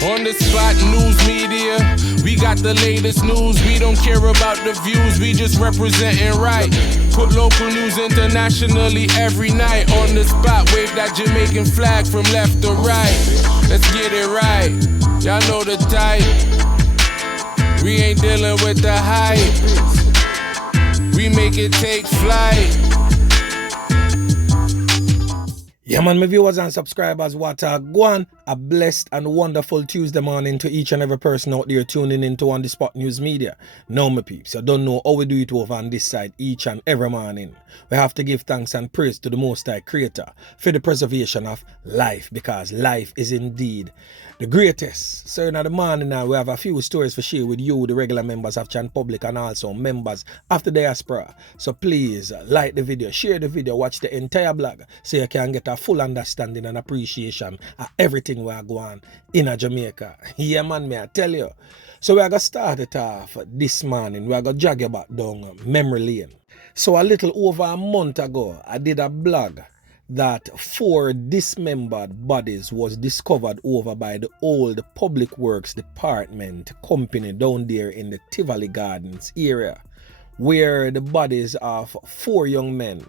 On the spot news media, we got the latest news. We don't care about the views, we just representing right. Put local news internationally every night. On the spot, wave that Jamaican flag from left to right. Let's get it right, y'all know the type. We ain't dealing with the hype. We make it take flight. Yeah, man, my viewers and subscribers, what a go a blessed and wonderful Tuesday morning to each and every person out there tuning into On The Spot News Media. Now, my peeps, you don't know how we do it over on this side each and every morning. We have to give thanks and praise to the Most High Creator for the preservation of life, because life is indeed the greatest. So in the morning now, we have a few stories to share with you, the regular members of Chan Public and also members of the diaspora. So please like the video, share the video, watch the entire blog so you can get a full understanding and appreciation of everything we are going in Jamaica. Yeah, man, may I tell you. So we are going to start it off this morning. We are going to jog you back down memory lane. So a little over a month ago, I did a blog that 4 dismembered bodies was discovered over by the old Public Works Department company down there in the Tivoli Gardens area, where the bodies of 4 young men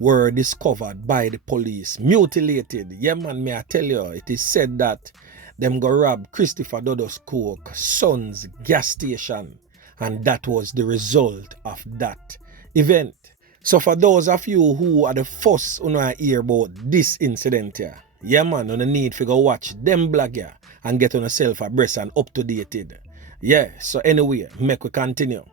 were discovered by the police, mutilated. Yeah, man, may I tell you, it is said that them go rob Christopher Dodos Cook's son's gas station, and that was the result of that event. So for those of you who are the first who hear about this incident here, yeah man, you need to go watch them blog here and get on yourself abreast and up to date. Yeah, so anyway, make we continue.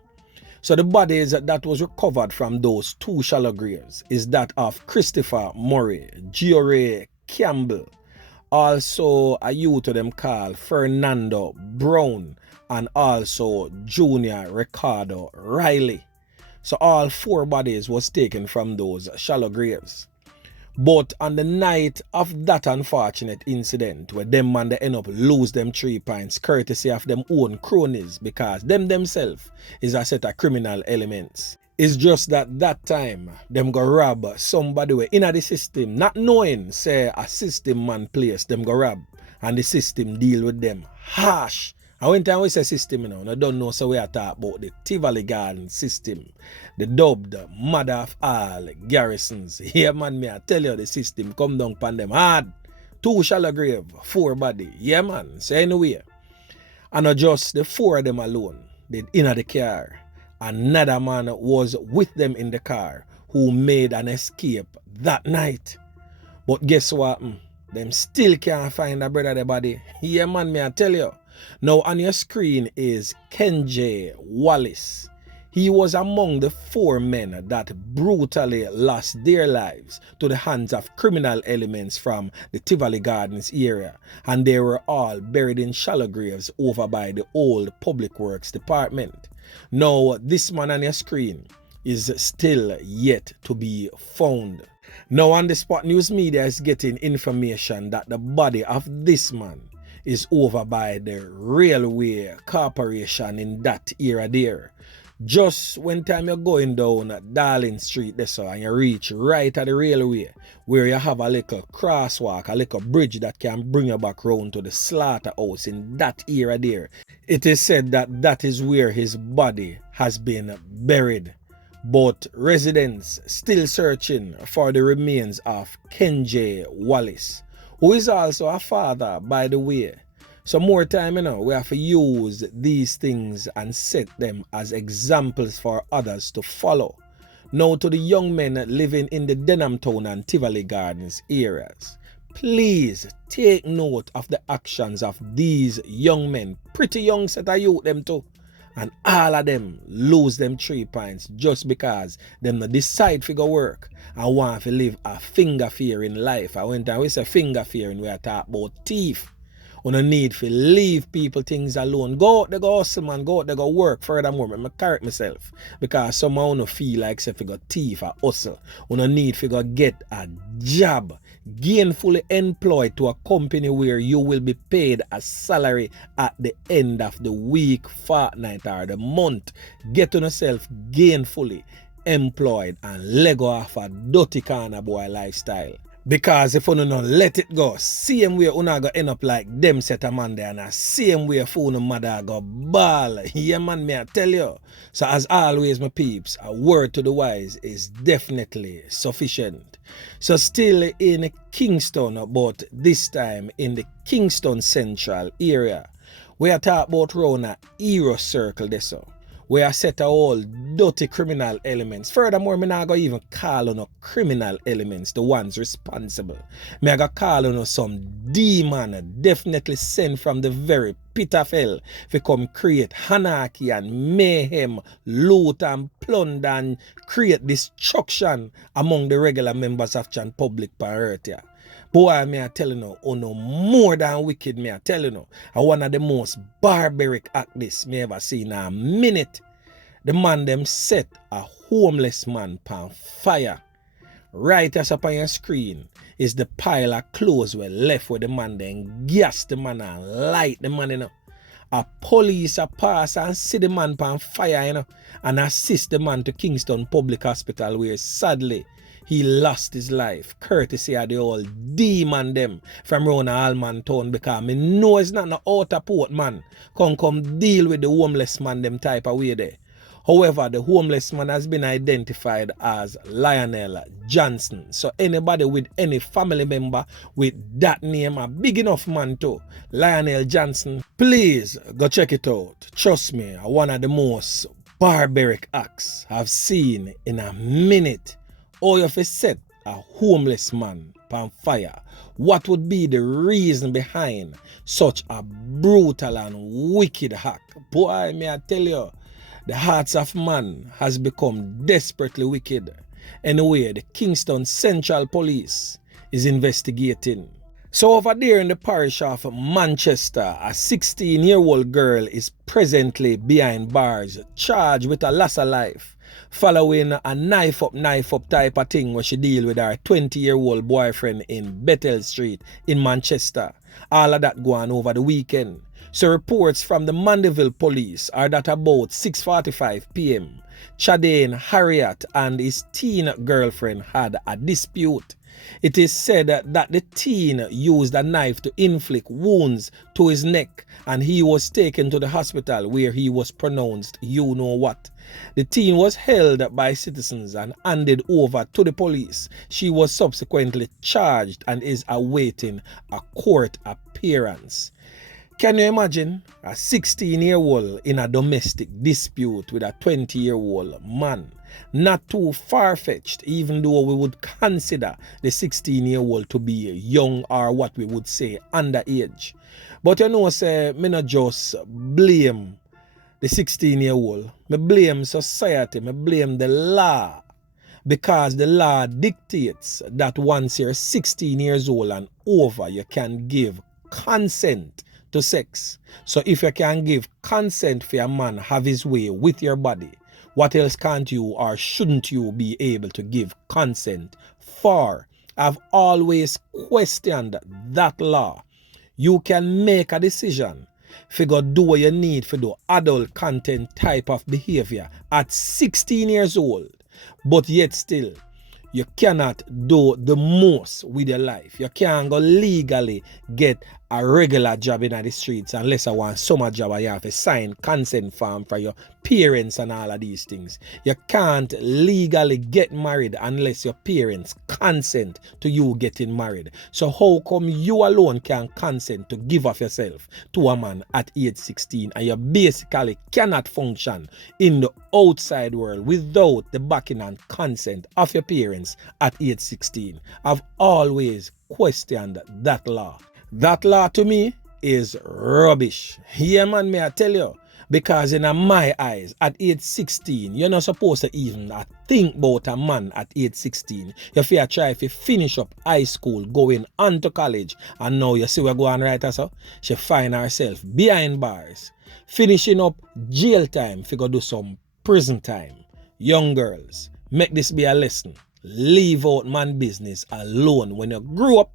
So the bodies that was recovered from those 2 shallow graves is that of Christopher Murray, Giore Campbell, also a youth to them called Fernando Brown, and also Junior Ricardo Riley. So all 4 bodies was taken from those shallow graves. But on the night of that unfortunate incident, where them man they end up lose them 3 pints courtesy of them own cronies, because them themselves is a set of criminal elements. It's just that time them go rob somebody way in the system, not knowing say a system man place them go rob, and the system deal with them harsh. And when time we say system, I don't know, so we are talking about the Tivoli Garden system, the dubbed mother of all garrisons. Here, man, me I tell you, the system come down upon them hard. 2 shallow grave, 4 body. Yeah, man. So anyway, and not just the 4 of them alone, they in the car. Another man was with them in the car who made an escape that night. But guess what? Them still can't find a brother the body. Yeah, man, me I tell you. Now on your screen is Kenjay Wallace. He was among the 4 men that brutally lost their lives to the hands of criminal elements from the Tivoli Gardens area, and they were all buried in shallow graves over by the old Public Works Department. Now this man on your screen is still yet to be found. Now On The Spot News Media is getting information that the body of this man is over by the Railway Corporation in that area there. Just when time you're going down at Darling Street there, so, and you reach right at the railway, where you have a little crosswalk, a little bridge that can bring you back round to the slaughterhouse in that area there. It is said that that is where his body has been buried. But residents still searching for the remains of Kenjay Wallace, who is also a father, by the way. So more time, we have to use these things and set them as examples for others to follow. Now to the young men living in the Denham town and Tivoli Gardens areas, please take note of the actions of these young men, pretty young set of youth them too. And all of them lose them 3 pints just because them not decide to go work and want to live a finger fear in life. And when time we say finger fearing, we are talking about thief. We don't need to leave people things alone. Go out there, go hustle, man. Go out there, go work. Furthermore, I correct myself, because somehow don't feel like if you go thief or hustle. We don't need to go get a job, gainfully employed to a company where you will be paid a salary at the end of the week, fortnight, or the month. Get on yourself gainfully employed and let go off a dirty corner boy lifestyle. Because if you don't let it go, same way you not go end up like them set a man there, and the same way for no mother go ball. Yeah man, me I tell you. So as always my peeps, a word to the wise is definitely sufficient. So still in Kingston, but this time in the Kingston Central area, we are talking about round a hero circle there so. We are set all dirty criminal elements. Furthermore, me not go even call on no criminal elements, the ones responsible. Me I go call on some demon definitely sent from the very pit of hell to come create anarchy and mayhem, loot and plunder and create destruction among the regular members of Chan public priority. Boy, me I tell you no, oh no more than wicked, me I tell you no. And one of the most barbaric act this me ever seen in a minute. The man them set a homeless man on fire. Right as up on your screen is the pile of clothes we left with the man then gas the man and light the man, you know. A police a pass and see the man on fire, you know, and assist the man to Kingston Public Hospital where sadly he lost his life, courtesy of the old demon them from round Allman town, because me know it's not no outer port man. Come deal with the homeless man them type of way there. However, the homeless man has been identified as Lionel Johnson. So anybody with any family member with that name, a big enough man too, Lionel Johnson, please go check it out. Trust me, one of the most barbaric acts I've seen in a minute. Or if you set a homeless man on fire, what would be the reason behind such a brutal and wicked act? Boy, may I tell you, the hearts of man has become desperately wicked. Anyway, the Kingston Central Police is investigating. So over there in the parish of Manchester, a 16-year-old girl is presently behind bars, charged with a loss of life, following a knife up type of thing where she deal with her 20-year-old boyfriend in Bethel Street in Manchester. All of that going over the weekend. So reports from the Mandeville police are that about 6:45 p.m. Chadane Harriet and his teen girlfriend had a dispute. It is said that the teen used a knife to inflict wounds to his neck, and he was taken to the hospital where he was pronounced you know what. The teen was held by citizens and handed over to the police. She was subsequently charged and is awaiting a court appearance. Can you imagine a 16-year-old in a domestic dispute with a 20-year-old man? Not too far-fetched, even though we would consider the 16-year-old to be young, or what we would say underage. But you know, say, me not just blame the 16-year-old. Me blame society, me blame the law. Because the law dictates that once you're 16 years old and over, you can give consent to sex. So if you can give consent for a man have his way with your body, what else can't you or shouldn't you be able to give consent for? I've always questioned that law. You can make a decision figure do what you need for do adult content type of behavior at 16 years old, but yet still you cannot do the most with your life. You can't go legally get a regular job in the streets unless I want summer job where you have to sign consent form for your parents and all of these things. You can't legally get married unless your parents consent to you getting married. So how come you alone can consent to give of yourself to a man at age 16 and you basically cannot function in the outside world without the backing and consent of your parents at age 16? I've always questioned that law. That law to me is rubbish. Yeah man, may I tell you. Because in my eyes, at age 16, you're not supposed to even think about a man at age 16. You feel try if you finish up high school, going on to college, and now you see we're going right as so. She find herself behind bars, finishing up jail time, figure do some prison time. Young girls, make this be a lesson. Leave out man business alone when you grow up.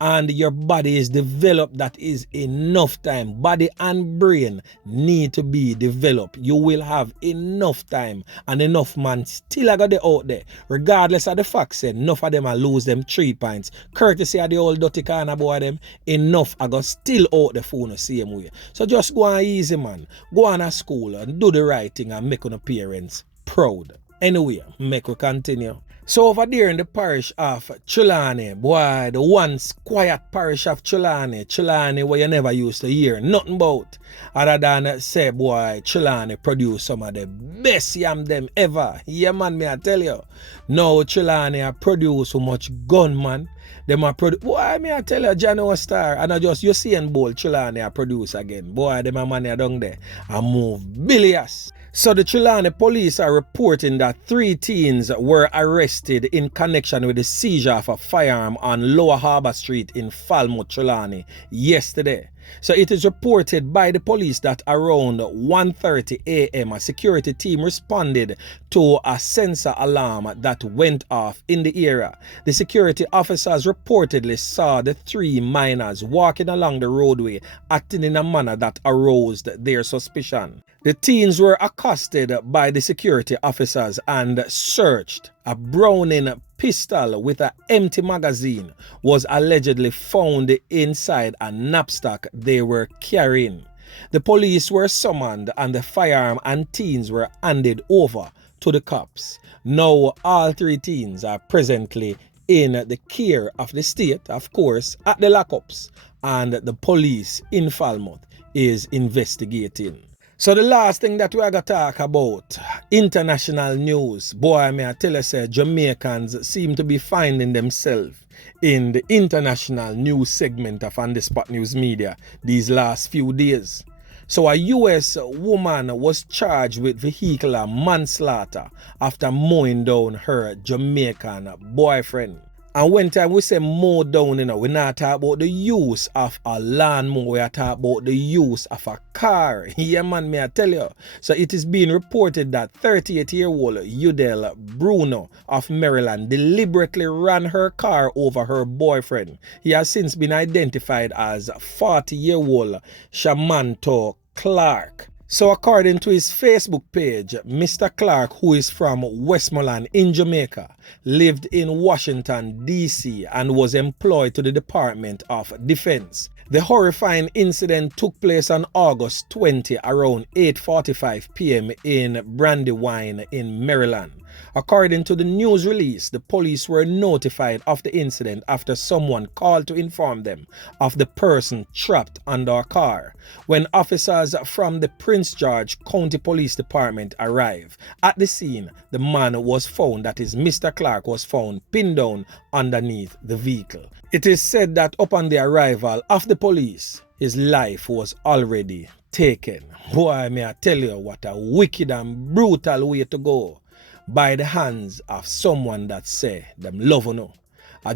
and your body is developed, that is enough time. Body and brain need to be developed. You will have enough time, and enough man still got the out there. Regardless of the fact said, enough of them will lose them 3 points. Courtesy of the old dirty corner boy them, enough I got still out the phone the same way. So just go on easy, man. Go on to school and do the right thing and make your parents proud. Anyway, make we continue. So over there in the parish of Chulani, boy, the once quiet parish of Chulani where you never used to hear nothing about, other than say, boy, Chulani produce some of the best yam them ever. Yeah, man, me I tell you. Now Chulani produce so much gun, man. Them a produce, boy, me I tell you, Jano Star, and I just, you see and bowl Chulani produce again. Boy, them a money down there and move billions. So the Chulani police are reporting that 3 teens were arrested in connection with the seizure of a firearm on Lower Harbour Street in Falmouth, Chulani yesterday. So it is reported by the police that around 1:30 a.m. a security team responded to a sensor alarm that went off in the area. The security officers reportedly saw the 3 minors walking along the roadway, acting in a manner that aroused their suspicion. The teens were accosted by the security officers and searched. A Browning pistol with an empty magazine was allegedly found inside a knapsack they were carrying. The police were summoned and the firearm and teens were handed over to the cops. Now all 3 teens are presently in the care of the state, of course, at the lockups, and the police in Falmouth is investigating. So the last thing that we are going to talk about, international news. Boy, may I tell you, say, Jamaicans seem to be finding themselves in the international news segment of On The Spot News Media these last few days. So a US woman was charged with vehicular manslaughter after mowing down her Jamaican boyfriend. And when time we say mow down, we not talk about the use of a lawnmower, we are talking about the use of a car. Yeah, man, may I tell you. So it is being reported that 38-year-old Udell Bruno of Maryland deliberately ran her car over her boyfriend. He has since been identified as 40-year-old Shamanto Clark. So according to his Facebook page, Mr. Clark, who is from Westmoreland in Jamaica, lived in Washington, D.C. and was employed to the Department of Defense. The horrifying incident took place on August 20 around 8:45 p.m. in Brandywine in Maryland. According to the news release, the police were notified of the incident after someone called to inform them of the person trapped under a car. When officers from the Prince George County Police Department arrived at the scene, the man was found, that is Mr. Clark, was found pinned down underneath the vehicle. It is said that upon the arrival of the police, his life was already taken. Boy, may I tell you, what a wicked and brutal way to go, by the hands of someone that say them love you.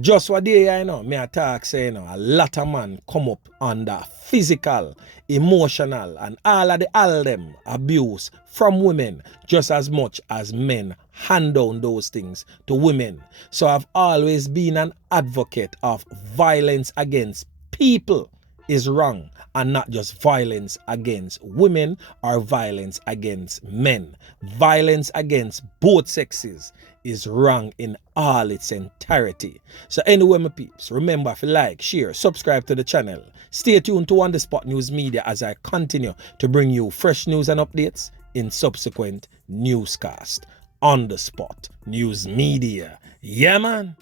Just what day, me I talk say, a lot of man come up under physical, emotional, and all them abuse from women just as much as men hand down those things to women. So I've always been an advocate of violence against people is wrong, and not just violence against women or violence against men. Violence against both sexes is wrong in all its entirety. So anyway, my peeps, remember to like, share, subscribe to the channel. Stay tuned to On The Spot News Media as I continue to bring you fresh news and updates in subsequent newscast. On The Spot News Media. Yeah, man.